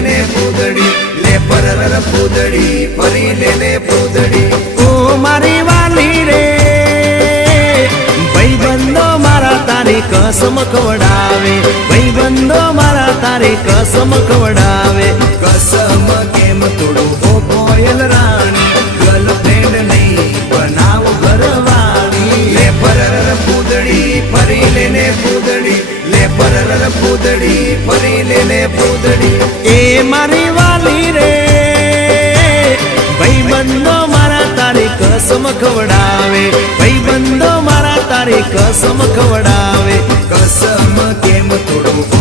લેને પૂદડી લે પરર પૂદડી ફરી લેને પૂદડી ઓ મારી વાલી રે ભાઈબંધો મારા તારી કસમ ખવડાવે ભાઈબંધો મારા તારી કસમ ખવડાવે કસમ કેમ તોડું ઓ કોયલ રાણી ગર્લફ્રેન્ડ નહીં બનાવ ઘરવાળી લે પરર પૂદડી ફરી લેને પૂદડી લે પરર પૂદડી ફરી લેને પૂદડી એ મારી વાલી રે ભાઈબંધો મારા તારી કસમ ખવડાવે ભાઈબંધો મારા તારી કસમ ખવડાવે કસમ કેમ તોડું